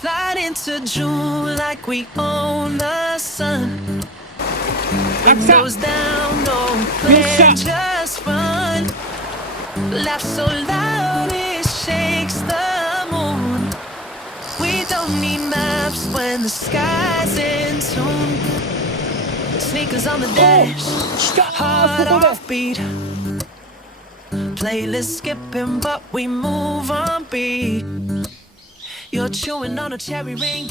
Slide into June like we own the sun. Windows down, no plan, just run. Laugh so loud it shakes the moon. We don't need maps when the sky's in tune. Sneakers on the dash, heart offbeat. Playlist skipping, but we move on beat. You're chewing on a cherry ring.